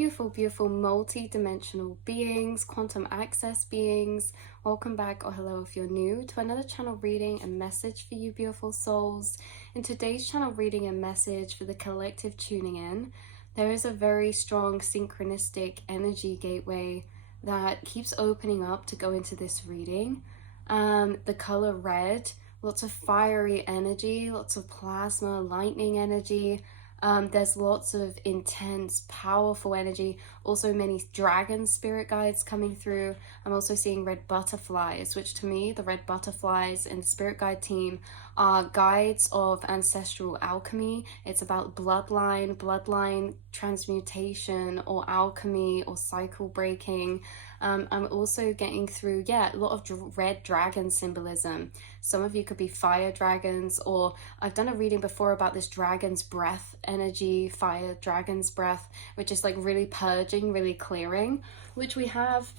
beautiful, beautiful multi-dimensional beings, quantum access beings. Welcome back, or hello if you're new, to another channel reading and message for you beautiful souls. In today's channel reading and message for the collective tuning in, there is a very strong synchronistic energy gateway that keeps opening up to go into this reading. The color red, lots of fiery energy, lots of plasma, lightning energy. There's lots of intense, powerful energy. Also many dragon spirit guides coming through. I'm also seeing red butterflies, which to me, the red butterflies and spirit guide team are guides of ancestral alchemy. It's about bloodline transmutation or alchemy or cycle breaking. I'm also getting through, a lot of red dragon symbolism. Some of you could be fire dragons, or I've done a reading before about this dragon's breath energy, fire dragon's breath, which is like really purging, really clearing, which we have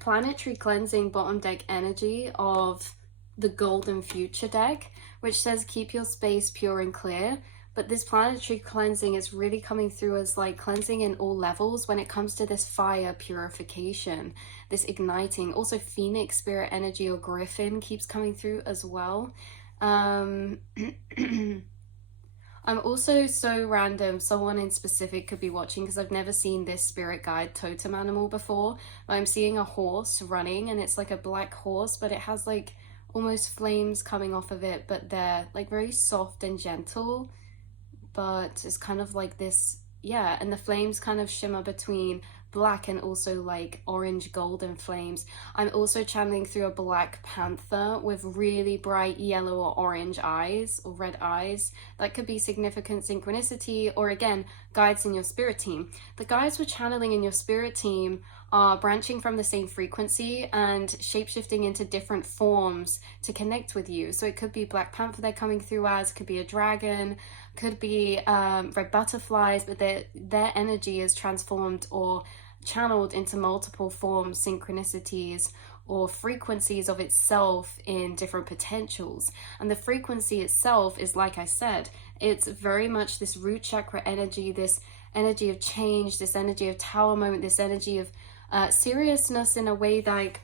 planetary cleansing bottom deck energy of the golden future deck, which says keep your space pure and clear. But this planetary cleansing is really coming through as like cleansing in all levels when it comes to this fire purification, this igniting. Also phoenix spirit energy or griffin keeps coming through as well. I'm also so random, someone in specific could be watching because I've never seen this spirit guide totem animal before. I'm seeing a horse running, and it's like a black horse, but it has like almost flames coming off of it, but they're like very soft and gentle. But it's kind of like this, and the flames kind of shimmer between black and also like orange golden flames. I'm also channeling through a black panther with really bright yellow or orange eyes or red eyes. That could be significant synchronicity, or again, guides in your spirit team. The guides we're channeling in your spirit team are branching from the same frequency and shapeshifting into different forms to connect with you. So it could be black panther they're coming through as, could be a dragon, could be red butterflies, but their energy is transformed or channeled into multiple forms, synchronicities, or frequencies of itself in different potentials. And the frequency itself is, like I said, it's very much this root chakra energy, this energy of change, this energy of tower moment, this energy of seriousness in a way like,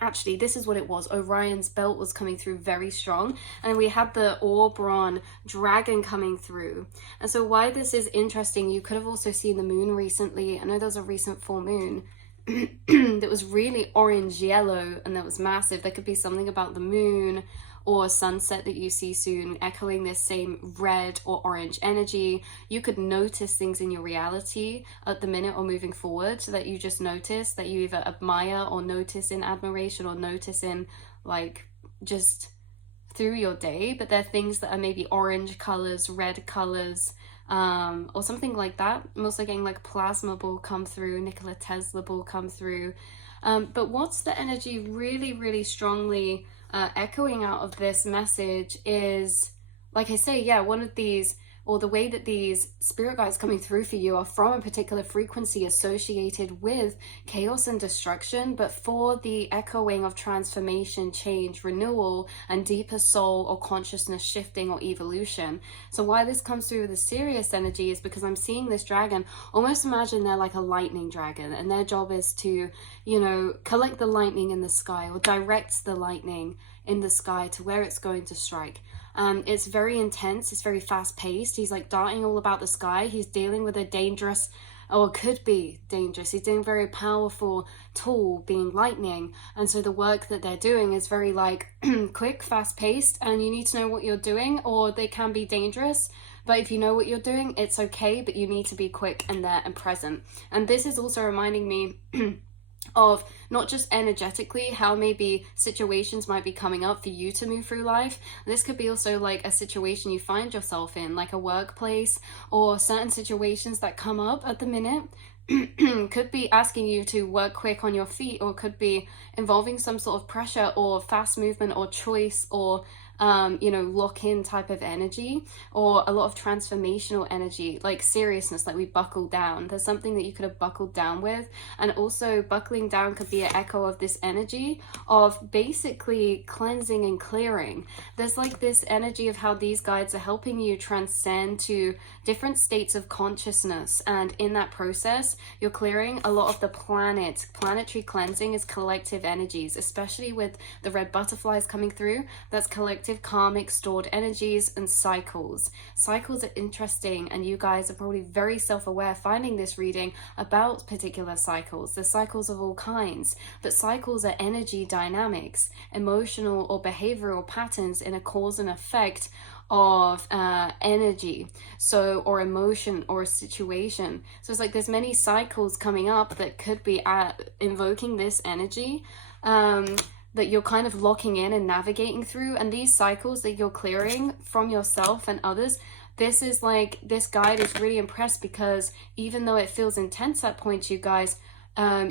actually, this is what it was. Orion's belt was coming through very strong, and we had the Oberon dragon coming through. And so why this is interesting, you could have also seen the moon recently. I know there was a recent full moon that was really orange yellow, and that was massive. There could be something about the moon or sunset that you see soon echoing this same red or orange energy. You could notice things in your reality at the minute or moving forward, so that you just notice, that you either admire or notice in admiration or notice in like just through your day. But there are things that are maybe orange colors, red colors, or something like that. I'm also getting like plasma ball come through, Nikola Tesla ball come through. But what's the energy really, really strongly echoing out of this message is, like I say, one of these, or the way that these spirit guides coming through for you are from a particular frequency associated with chaos and destruction, but for the echoing of transformation, change, renewal, and deeper soul or consciousness shifting or evolution. So why this comes through with a serious energy is because I'm seeing this dragon, almost imagine they're like a lightning dragon, and their job is to, collect the lightning in the sky or direct the lightning in the sky to where it's going to strike. It's very intense, it's very fast paced. He's like darting all about the sky. He's dealing with a dangerous, or could be dangerous. He's doing a very powerful tool, being lightning. And so the work that they're doing is very like quick, fast paced, and you need to know what you're doing, or they can be dangerous. But if you know what you're doing, it's okay, but you need to be quick and there and present. And this is also reminding me of not just energetically how maybe situations might be coming up for you to move through life. This could be also like a situation you find yourself in, like a workplace, or certain situations that come up at the minute could be asking you to work quick on your feet, or could be involving some sort of pressure or fast movement or choice, or you know, lock-in type of energy, or a lot of transformational energy, like seriousness, like we buckle down. There's something that you could have buckled down with. And also buckling down could be an echo of this energy of basically cleansing and clearing. There's like this energy of how these guides are helping you transcend to different states of consciousness, and in that process you're clearing a lot of the planetary cleansing is collective energies, especially with the red butterflies coming through. That's collective karmic stored energies and cycles. Cycles are interesting, and you guys are probably very self-aware finding this reading about particular cycles. There's cycles of all kinds, but cycles are energy dynamics, emotional or behavioral patterns in a cause and effect of energy, so, or emotion or a situation. So it's like there's many cycles coming up that could be invoking this energy that you're kind of locking in and navigating through. And these cycles that you're clearing from yourself and others, this is like, this guide is really impressed, because even though it feels intense at points, you guys,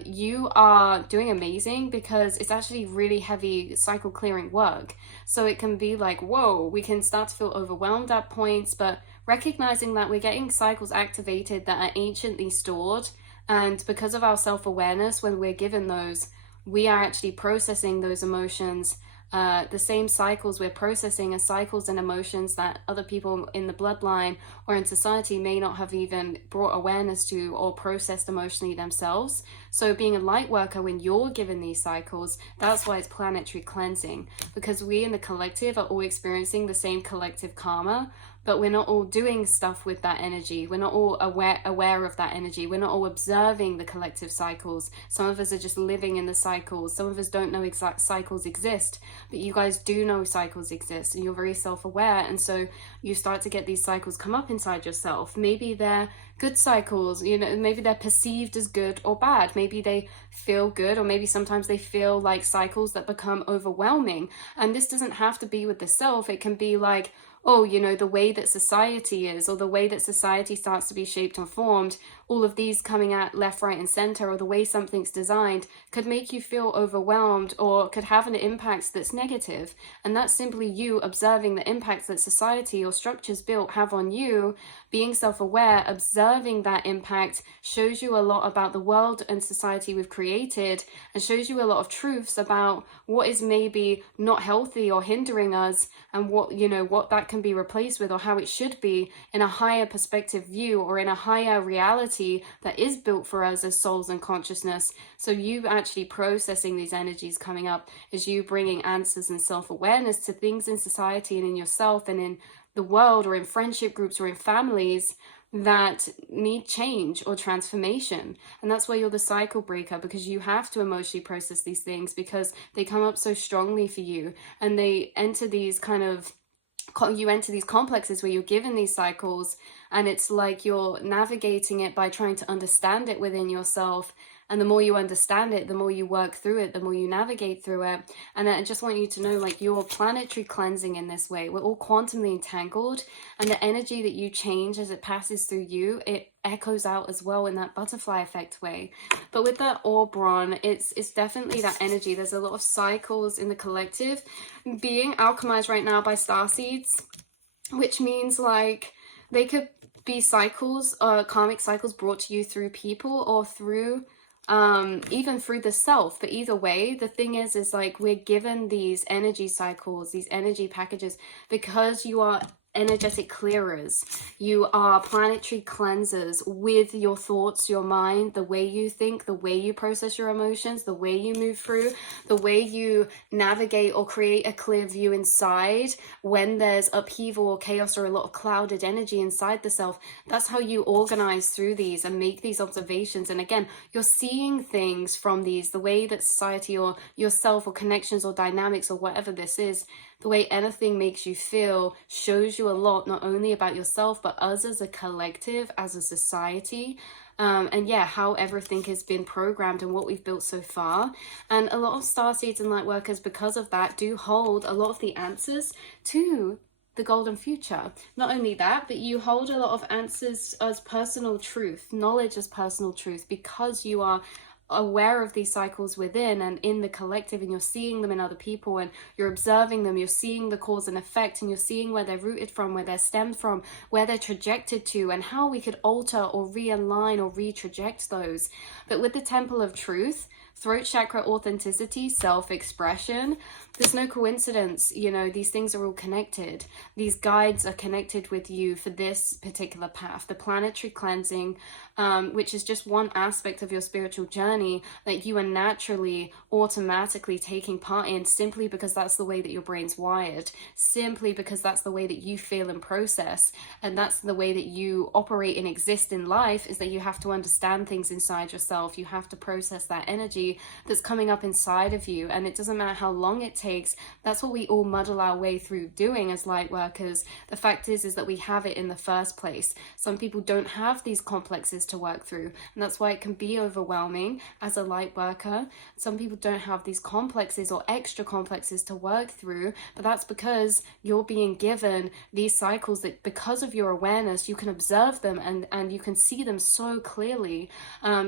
you are doing amazing, because it's actually really heavy cycle clearing work. So it can be like, whoa, we can start to feel overwhelmed at points, but recognizing that we're getting cycles activated that are anciently stored, and because of our self-awareness, when we're given those, we are actually processing those emotions. The same cycles we're processing are cycles and emotions that other people in the bloodline or in society may not have even brought awareness to or processed emotionally themselves. So being a light worker, when you're given these cycles, that's why it's planetary cleansing, because we in the collective are all experiencing the same collective karma, but we're not all doing stuff with that energy. We're not all aware of that energy. We're not all observing the collective cycles. Some of us are just living in the cycles. Some of us don't know exact cycles exist, but you guys do know cycles exist, and you're very self-aware. And so you start to get these cycles come up inside yourself. Maybe they're good cycles, you know, maybe they're perceived as good or bad. Maybe they feel good, or maybe sometimes they feel like cycles that become overwhelming. And this doesn't have to be with the self. It can be like, oh, you know, the way that society is, or the way that society starts to be shaped and formed, all of these coming at left, right, and center, or the way something's designed could make you feel overwhelmed, or could have an impact that's negative. And that's simply you observing the impacts that society or structures built have on you. Being self-aware, observing that impact shows you a lot about the world and society we've created, and shows you a lot of truths about what is maybe not healthy or hindering us, and what, you know, what that can be replaced with, or how it should be in a higher perspective view, or in a higher reality that is built for us as souls and consciousness. So you actually processing these energies coming up is you bringing answers and self-awareness to things in society and in yourself and in the world, or in friendship groups, or in families that need change or transformation. And that's why you're the cycle breaker, because you have to emotionally process these things, because they come up so strongly for you, and they enter these kind of, you enter these complexes where you're given these cycles, and it's like you're navigating it by trying to understand it within yourself. And the more you understand it, the more you work through it, the more you navigate through it. And I just want you to know, like, you're planetary cleansing in this way. We're all quantumly entangled, and the energy that you change as it passes through you, it echoes out as well in that butterfly effect way. But with that Orion, it's definitely that energy. There's a lot of cycles in the collective being alchemized right now by star seeds, which means like they could be cycles, karmic cycles brought to you through people, or through even through the self. But either way, the thing is like, we're given these energy cycles, these energy packages, because you are energetic clearers. You are planetary cleansers with your thoughts, your mind, the way you think, the way you process your emotions, the way you move through, the way you navigate or create a clear view inside when there's upheaval or chaos or a lot of clouded energy inside the self. That's how you organize through these and make these observations. And again, you're seeing things from these, the way that society or yourself or connections or dynamics or whatever this is, the way anything makes you feel shows you a lot, not only about yourself, but us as a collective, as a society. And yeah, how everything has been programmed and what we've built so far. And a lot of starseeds and light workers, because of that, do hold a lot of the answers to the golden future. Not only that, but you hold a lot of answers as personal truth, knowledge as personal truth, because you are aware of these cycles within and in the collective, and you're seeing them in other people, and you're observing them, you're seeing the cause and effect, and you're seeing where they're rooted from, where they're stemmed from, where they're trajected to, and how we could alter or realign or retraject those. But with the Temple of Truth, throat chakra authenticity, self-expression, there's no coincidence, you know, these things are all connected. These guides are connected with you for this particular path. The planetary cleansing, which is just one aspect of your spiritual journey that you are naturally, automatically taking part in, simply because that's the way that your brain's wired, simply because that's the way that you feel and process, and that's the way that you operate and exist in life, is that you have to understand things inside yourself. You have to process that energy that's coming up inside of you, and it doesn't matter how long it takes. That's what we all muddle our way through doing as light workers. The fact is that we have it in the first place. Some people don't have these complexes to work through, and that's why it can be overwhelming as a light worker. Some people don't have these complexes or extra complexes to work through, but that's because you're being given these cycles that, because of your awareness, you can observe them and you can see them so clearly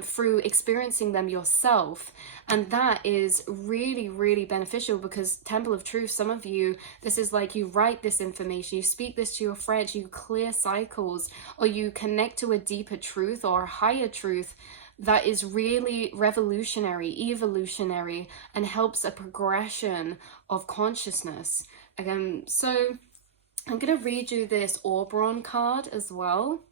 through experiencing them yourself. And that is really, really beneficial, because Temple of Truth, some of you, this is like you write this information, you speak this to your friends, you clear cycles, or you connect to a deeper truth or a higher truth that is really revolutionary, evolutionary, and helps a progression of consciousness. So I'm going to read you this Orion card as well.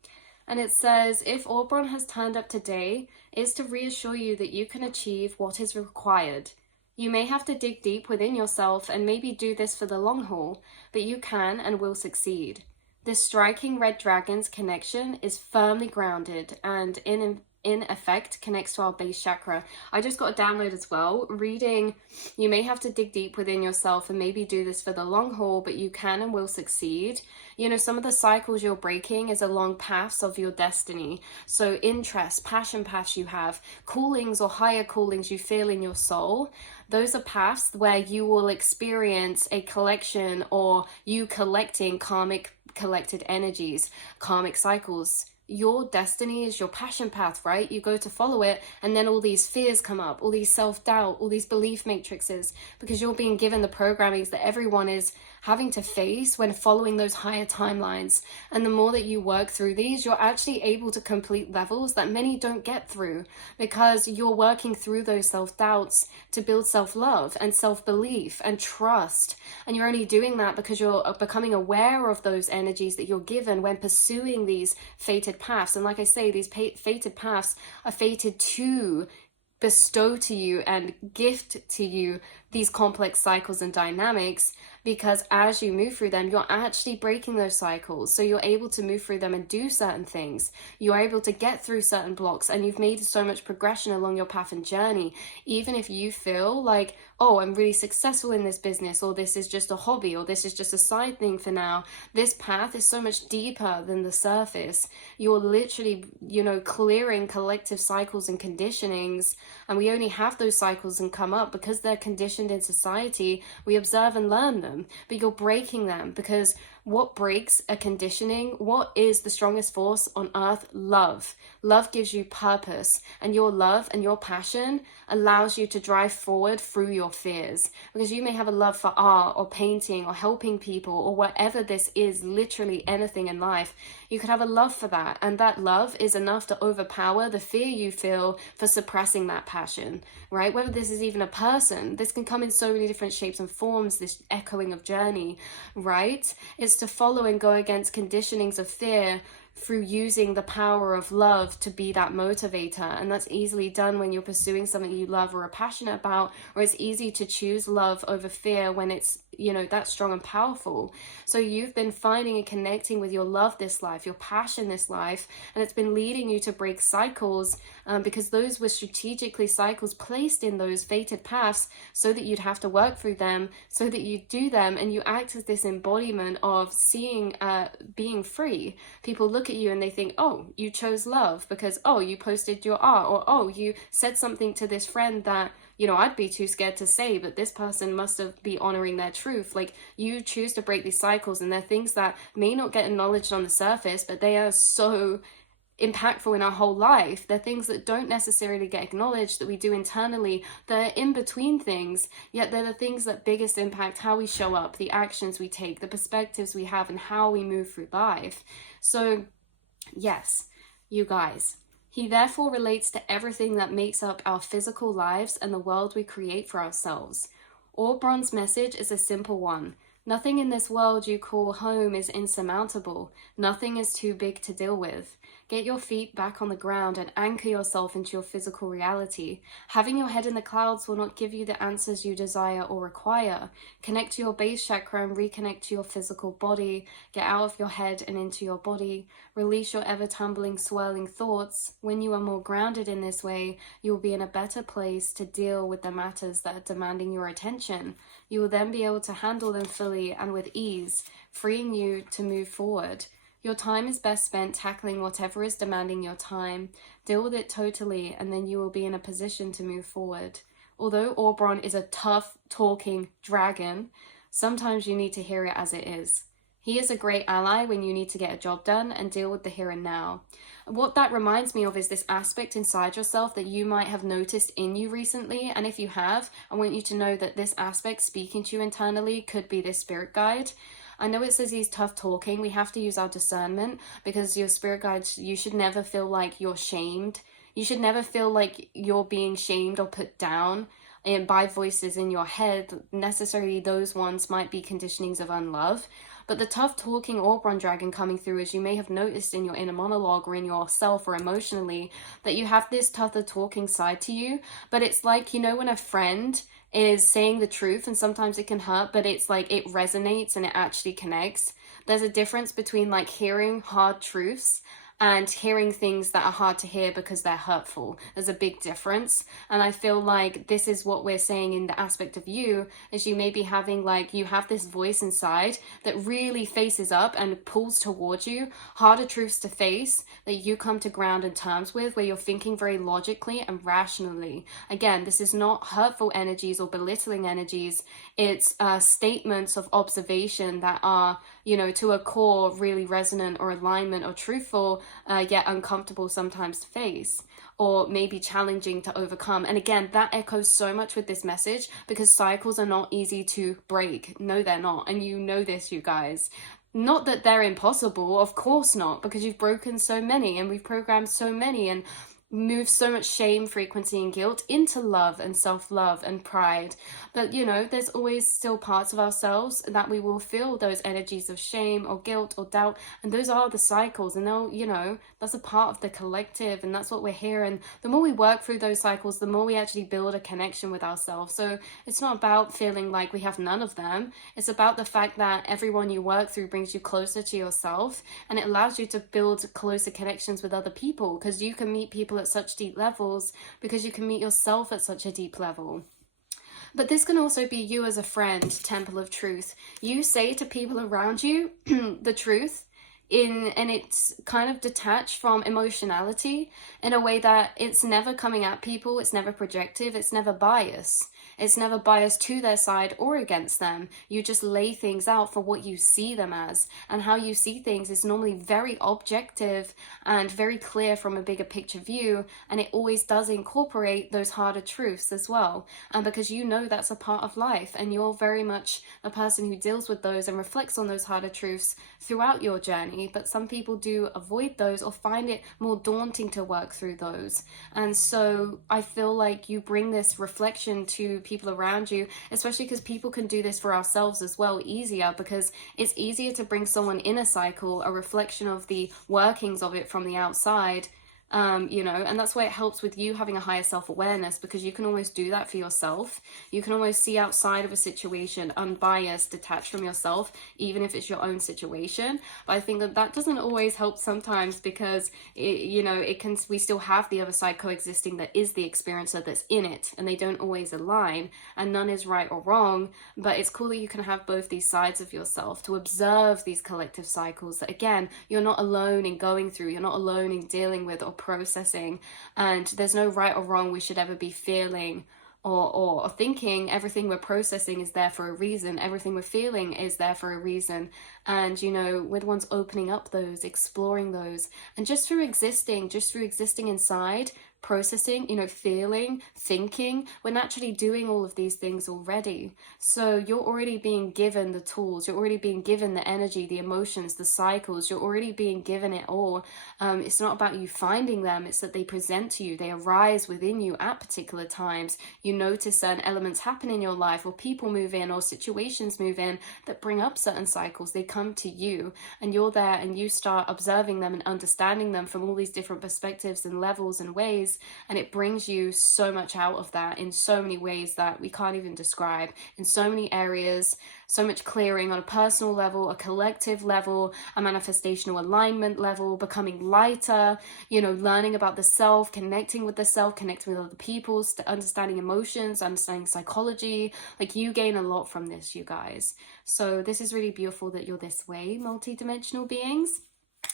And it says, if Orion has turned up today, it's to reassure you that you can achieve what is required. You may have to dig deep within yourself and maybe do this for the long haul, but you can and will succeed. This striking red dragon's connection is firmly grounded and in effect connects to our base chakra. I just got a download as well, reading, you may have to dig deep within yourself and maybe do this for the long haul, but you can and will succeed. You know, some of the cycles you're breaking is along paths of your destiny. So interests, passion paths you have, callings or higher callings you feel in your soul, those are paths where you will experience a collection, or you collecting karmic collected energies, karmic cycles. Your destiny is your passion path, right? You go to follow it, and then all these fears come up, all these self-doubt, all these belief matrices, because you're being given the programmings that everyone is having to face when following those higher timelines. And the more that you work through these, you're actually able to complete levels that many don't get through, because you're working through those self-doubts to build self-love and self-belief and trust. And you're only doing that because you're becoming aware of those energies that you're given when pursuing these fated paths. And like I say, these fated paths are fated to bestow to you and gift to you these complex cycles and dynamics, because as you move through them, you're actually breaking those cycles. So you're able to move through them and do certain things. You're able to get through certain blocks, and you've made so much progression along your path and journey. Even if you feel like, oh, I'm really successful in this business, or this is just a hobby, or this is just a side thing for now, this path is so much deeper than the surface. You're literally, you know, clearing collective cycles and conditionings, and we only have those cycles and come up because they're conditioned in society. We observe and learn them, but you're breaking them, because what breaks a conditioning? What is the strongest force on earth? Love. Love gives you purpose, and your love and your passion allows you to drive forward through your fears, because you may have a love for art or painting or helping people or whatever this is, literally anything in life. You could have a love for that, and that love is enough to overpower the fear you feel for suppressing that passion, right? Whether this is even a person, this can come in so many different shapes and forms, this echoing of journey, right? It's to follow and go against conditionings of fear through using the power of love to be that motivator. And that's easily done when you're pursuing something you love or are passionate about, or it's easy to choose love over fear when it's, you know, that strong and powerful. So you've been finding and connecting with your love this life, your passion this life, and it's been leading you to break cycles, because those were strategically cycles placed in those fated paths so that you'd have to work through them, so that you do them, and you act as this embodiment of seeing, being free. People look at you and they think, oh, you chose love because, oh, you posted your art, or oh, you said something to this friend that, you know, I'd be too scared to say, but this person must have be honoring their truth. Like, you choose to break these cycles, and they're things that may not get acknowledged on the surface, but they are so impactful in our whole life. They're things that don't necessarily get acknowledged, that we do internally. They're in between things, yet they're the things that biggest impact how we show up, the actions we take, the perspectives we have, and how we move through life. So yes, you guys, he therefore relates to everything that makes up our physical lives and the world we create for ourselves. Oberon's message is a simple one. Nothing in this world you call home is insurmountable. Nothing is too big to deal with. Get your feet back on the ground and anchor yourself into your physical reality. Having your head in the clouds will not give you the answers you desire or require. Connect to your base chakra and reconnect to your physical body. Get out of your head and into your body. Release your ever-tumbling, swirling thoughts. When you are more grounded in this way, you will be in a better place to deal with the matters that are demanding your attention. You will then be able to handle them fully and with ease, freeing you to move forward. Your time is best spent tackling whatever is demanding your time. Deal with it totally, and then you will be in a position to move forward. Although Oberon is a tough, talking dragon, sometimes you need to hear it as it is. He is a great ally when you need to get a job done and deal with the here and now. What that reminds me of is this aspect inside yourself that you might have noticed in you recently, and if you have, I want you to know that this aspect speaking to you internally could be this spirit guide. I know it says he's tough talking. We have to use our discernment, because your spirit guides, you should never feel like you're shamed. You should never feel like you're being shamed or put down by voices in your head. Necessarily those ones might be conditionings of unlove. But the tough talking Oberon dragon coming through, as you may have noticed in your inner monologue or in yourself or emotionally, that you have this tougher talking side to you. But it's like, you know, when a friend is saying the truth, and sometimes it can hurt, but it's like it resonates and it actually connects. There's a difference between like hearing hard truths and hearing things that are hard to hear because they're hurtful. There's a big difference. And I feel like this is what we're saying in the aspect of you, is you may be having like, you have this voice inside that really faces up and pulls towards you, harder truths to face that you come to ground and terms with, where you're thinking very logically and rationally. Again, this is not hurtful energies or belittling energies. It's statements of observation that are, you know, to a core really resonant or alignment or truthful, yet uncomfortable sometimes to face, or maybe challenging to overcome. And again, that echoes so much with this message, because cycles are not easy to break. No, they're not. And you know this, you guys. Not that they're impossible, of course not, because you've broken so many and we've programmed so many and move so much shame, frequency, and guilt into love and self-love and pride. But you know, there's always still parts of ourselves that we will feel those energies of shame or guilt or doubt, and those are the cycles, and they'll, you know, that's a part of the collective, and that's what we're here. And the more we work through those cycles, the more we actually build a connection with ourselves. So it's not about feeling like we have none of them. It's about the fact that everyone you work through brings you closer to yourself, and it allows you to build closer connections with other people, because you can meet people at such deep levels, because you can meet yourself at such a deep level. But this can also be you as a friend, Temple of Truth. You say to people around you the truth, and it's kind of detached from emotionality in a way that it's never coming at people, it's never projective, it's never biased. It's never biased to their side or against them. You just lay things out for what you see them as, and how you see things is normally very objective and very clear from a bigger picture view, and it always does incorporate those harder truths as well. And because you know that's a part of life, and you're very much a person who deals with those and reflects on those harder truths throughout your journey, but some people do avoid those or find it more daunting to work through those. And so I feel like you bring this reflection to people around you, especially because people can do this for ourselves as well easier, because it's easier to bring someone in a cycle, a reflection of the workings of it from the outside. You know, and that's why it helps with you having a higher self-awareness, because you can almost do that for yourself. You can always see outside of a situation, unbiased, detached from yourself, even if it's your own situation. But I think that that doesn't always help sometimes, because it, you know, it can, we still have the other side coexisting that is the experiencer that's in it, and they don't always align, and none is right or wrong. But it's cool that you can have both these sides of yourself, to observe these collective cycles that, again, you're not alone in going through, you're not alone in dealing with or processing, and there's no right or wrong we should ever be feeling or thinking, everything we're processing is there for a reason. Everything we're feeling is there for a reason. And, you know, we're the ones opening up those, exploring those. And just through existing inside, processing, you know, feeling, thinking, we're naturally doing all of these things already. So you're already being given the tools, you're already being given the energy, the emotions, the cycles, you're already being given it all. It's not about you finding them, it's that they present to you, they arise within you at particular times. You notice certain elements happen in your life, or people move in, or situations move in that bring up certain cycles. They come to you, and you're there, and you start observing them and understanding them from all these different perspectives and levels and ways. And it brings you so much out of that in so many ways that we can't even describe, in so many areas. So much clearing on a personal level, a collective level, a manifestational alignment level, becoming lighter, you know, learning about the self, connecting with the self, connecting with other people, understanding emotions, understanding psychology. Like, you gain a lot from this, you guys. So this is really beautiful that you're this way, multi-dimensional beings.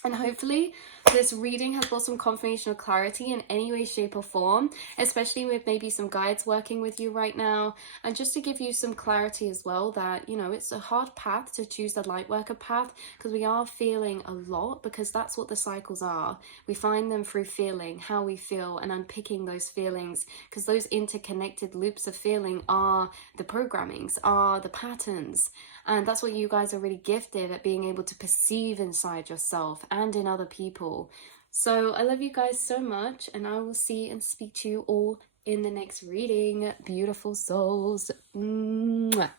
And hopefully this reading has brought some confirmation or clarity in any way, shape or form, especially with maybe some guides working with you right now. And just to give you some clarity as well that, you know, it's a hard path to choose the light worker path, because we are feeling a lot, because that's what the cycles are. We find them through feeling, how we feel, and unpicking those feelings, because those interconnected loops of feeling are the programmings, are the patterns. And that's what you guys are really gifted at, being able to perceive inside yourself and in other people. So I love you guys so much, and I will see and speak to you all in the next reading. Beautiful souls. Mwah.